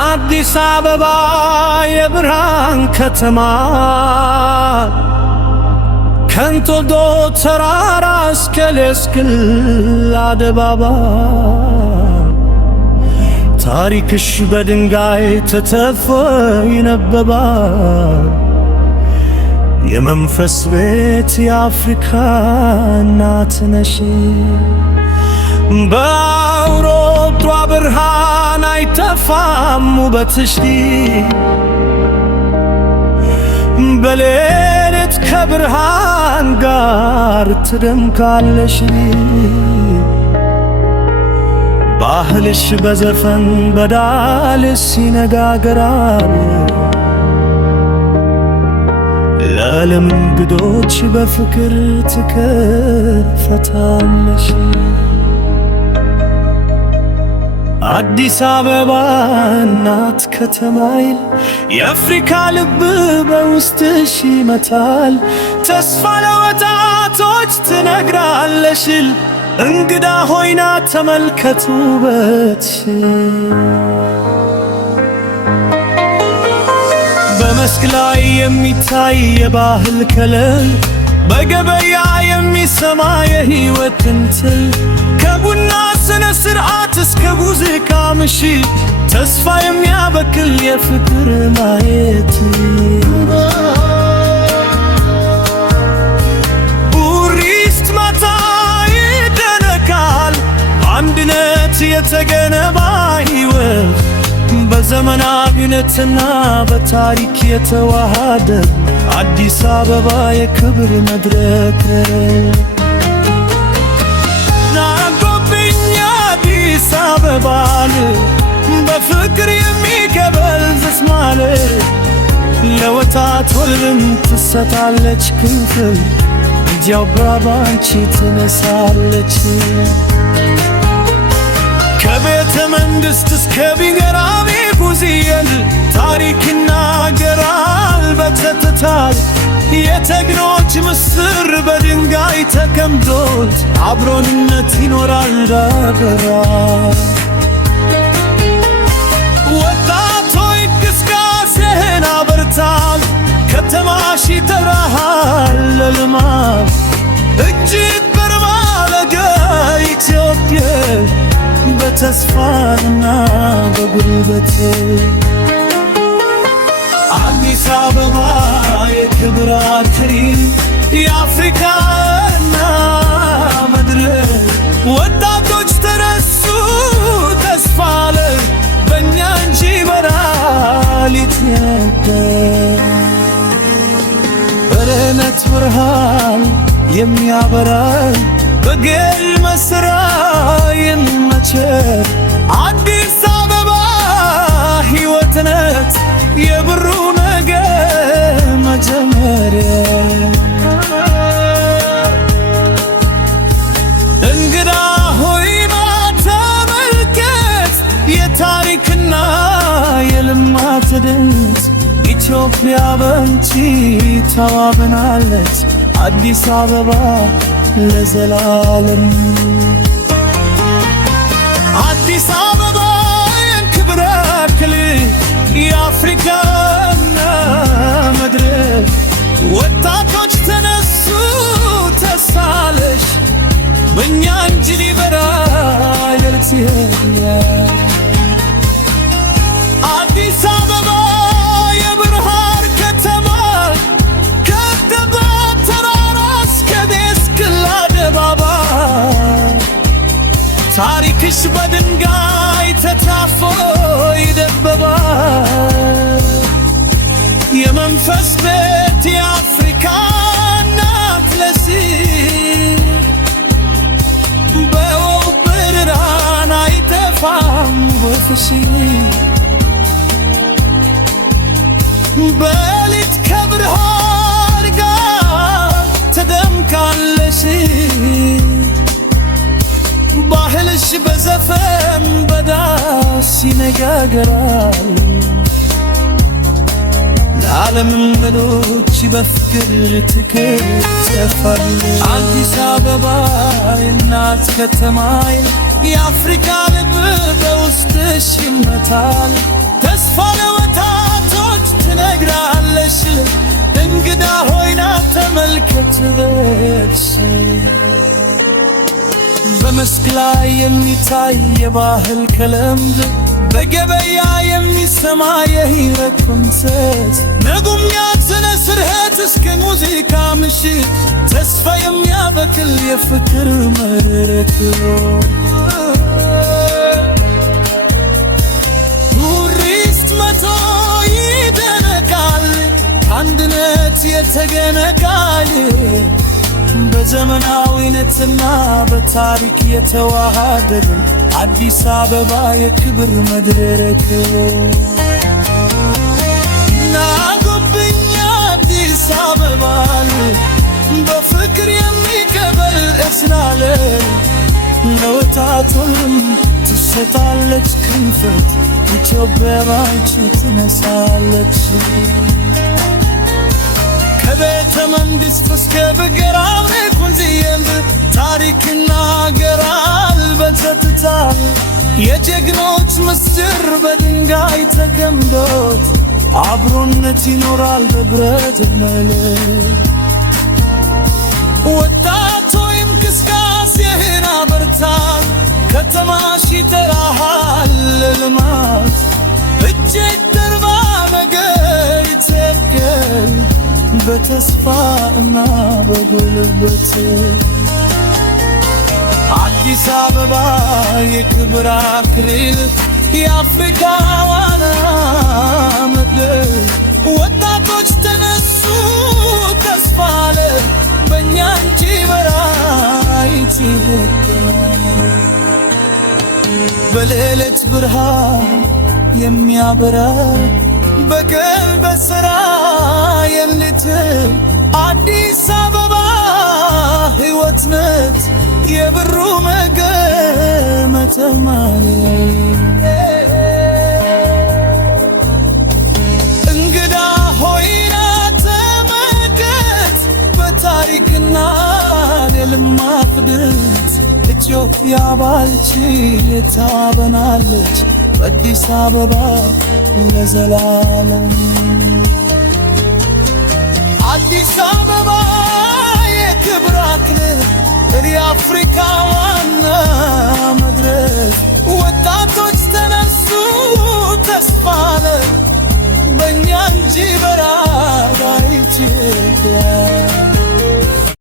አዲስ አበባ የብርሃን ከተማ ከንቶዶ ተራራ እስከ ለስክል አደባባይ ታሪክሽ በድንጋይ ተተፎ ይነበባል። የመንፈስ ቤት የአፍሪካ እናት ነሽ። በአውሮፓ ብርሃን አይተፋም ውበትሽ፣ በሌሊት ከብርሃን ጋር ትደምቃለሽ። ባህልሽ በዘፈን በዳንስ ይነጋገራል። ለዓለም እንግዶች በፍቅር ትከፈታለሽ። አዲስ አበባ እናት ከተማይል የአፍሪካ ልብ በውስጥሽ ይመታል። ተስፋ ለወጣቶች ትነግራለሽ። እንግዳ ሆይና ተመልከቱ ውበትሽ። በመስክ ላይ የሚታይ የባህል ከለል፣ በገበያ የሚሰማ የሕይወት ትንትል፣ ከቡና ስነ ስርዓት እስከ ሙዚቃ ምሽት ተስፋ የሚያበክል የፍቅር ማየት። ቡሪስት ማታ ይደነቃል። አንድነት የተገነባ ሕይወት በዘመናዊነትና በታሪክ የተዋሃደ አዲስ አበባ የክብር መድረክ። ናፍቆብኝ አዲስ አበባን በፍቅር የሚከበል ዝስማል። ለወጣት ወልም ትሰጣለች ክንፍል፣ እዚያው ባንቺ ትነሳለች። ከቤተ መንግሥት እስከ ቢገራሚ ሙዚየም ታሪክ ይናገራል በጸጥታል። የጀግኖች ምስር በድንጋይ ተቀምጦት አብሮነት ይኖራል ዳገራ። ወጣቶች እንቅስቃሴን አበርታል። ከተማሽ ይጠራሃል ለልማት። እጅግ በርባለገ ኢትዮጵያ በተስፋና በጉልበት አዲስ አበባ የክብር አክሊል የአፍሪካ መድረክ። ወጣቶች ተነሱ ተስፋ አለ በእኛ እንጂ በራል ኢትዮጵያ። በረነት ብርሃን የሚያበራ በግል መስራ የሚመቸር አዲስ አበባ ሕይወት ነት የብሩ ነገር መጀመሪያ። እንግዳ ሆይ ተመልከት የታሪክና የልማት ድምፅ። ኢትዮጵያ በአንቺ ተዋብናለች። አዲስ አበባ ለዘላለም። አዲስ አበባ የክብር አክሊል የአፍሪካ መድረክ። ወጣቶች ተነሱ ተሳለሽ በእኛ እንጂ ሊበራ የልትያ። አዲስ አበባ የብርሃን ከተማ ከተባት ተራራ እስከ መስቀል አደባባይ ታሪክሽ በድንጋይ ተጻፎ ይደበባል። የመንፈስ ቤት የአፍሪካ እናት ነሽ። በውብ ብርሃን አይጠፋም ወፍሽ። በሌሊት ከብርሃን ጋር ትደምቃለሽ። ባህልሽ በዘፈን በዳንስ ይነጋገራል። ለዓለም እንግዶች በፍቅር ትከተፋለች። አዲስ አበባ የእናት ከተማዬ የአፍሪካ ልብ በውስጥሽ ይመታል። ተስፋ ለወጣቶች ትነግራለሽ እንግዳ ሆይና ተመልከት በሽ በመስክ ላይ የሚታይ የባህል ከለምድ በገበያ የሚሰማ የሕይወት ፍምሰት ነጉምኛ ስነ ስርዓት እስከ ሙዚቃ ምሽት ተስፋ የሚያበክል የፍቅር መድረክ ቱሪስት መቶ ይደነቃል አንድነት የተገነቃል በዘመናዊነትና በታሪክ የተዋሃደልን አዲስ አበባ የክብር መድረክ ናጎብኛ አዲስ አበባን በፍቅር የሚቀበል እስናለ ለወጣቱም ትሰጣለች ክንፈት ኢትዮጵያ ባንቺ ትነሳለች። ከቤተ መንግሥት እስከ ብገራው ኩንዚየም ታሪክና ገራል በጸጥታል የጀግኖች ምስጢር በድንጋይ ተቀምጦት አብሮነት ይኖራል በብረት መለክ ወጣቶይም እንቅስቃሴህን አበርታል ከተማሽ ይጠራሃል ለልማት እጅግ ደርባ ነገር ይተገል በተስፋ እና በጉልበት አዲስ አበባ የክብር አክሊል የአፍሪካ ዋና ምድር ወጣቶች ተነሱ ተስፋ አለ በእኛ እንጂ በራይት በሌሊት ብርሃን የሚያበራ በቀን በሥራ የሌት አዲስ አበባ ሕይወት ነት የብሩ መገመተማለ እንግዳ ሆይና ተመልከት በታሪክና የልማት ድት ኢትዮጵያ ባልቺ የታበናለች በአዲስ አበባ ለዘላለም አዲስ አበባ የክብር አክሊል የአፍሪካ ዋና መድረክ ወጣቶች ተነሱ ተስፋ አለ በእኛ እንጂ በራ